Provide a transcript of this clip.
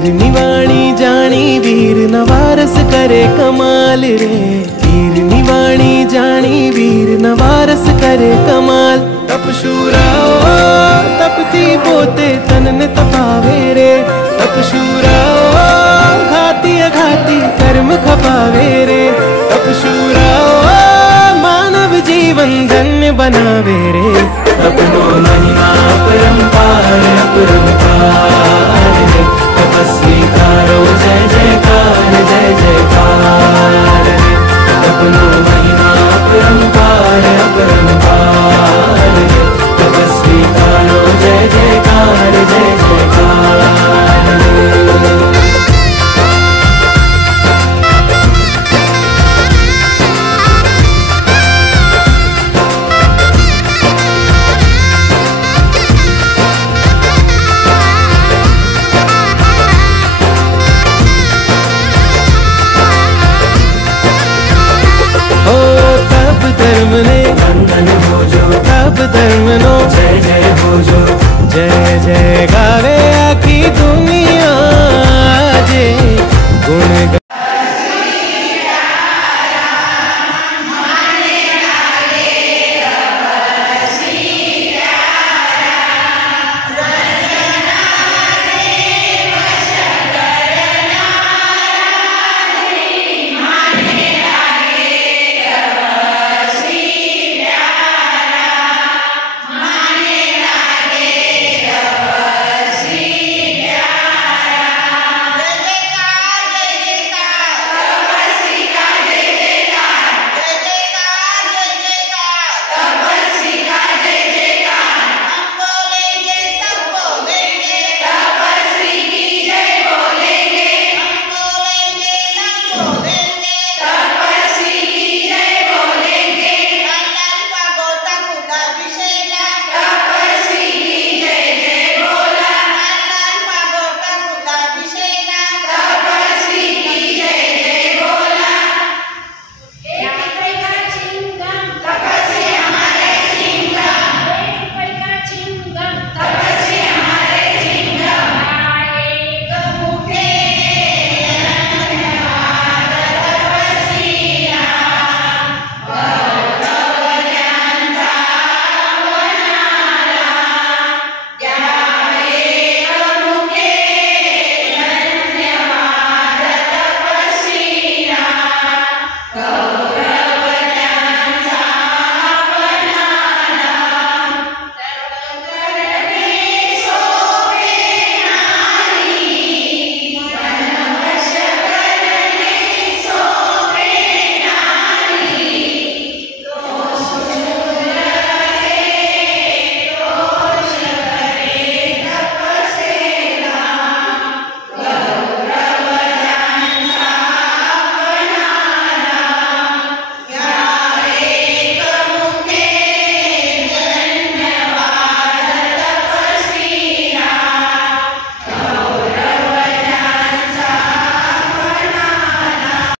वीर निवाणी जानी वीर नवारस करे कमाल रे। वीर निवाणी जानी वीर नवारस करे कमाल। तपशूरा तपती पोते तन ने तपावे रे। तपशूरा घाती घाती कर्म खपावे रे। तपशूरा मानव जीवन धन्य बनावे रे। अपनो महिमा परंपार अपरंपार रे। तपस्वी कारो जय जयकार जय जयकार रे। अपनो महिमा परंपार अपरंपार रे। तपस्वी कारो जय जयकार जय जयकार रे। धर्म ने बंधन हो जो तब धर्म नो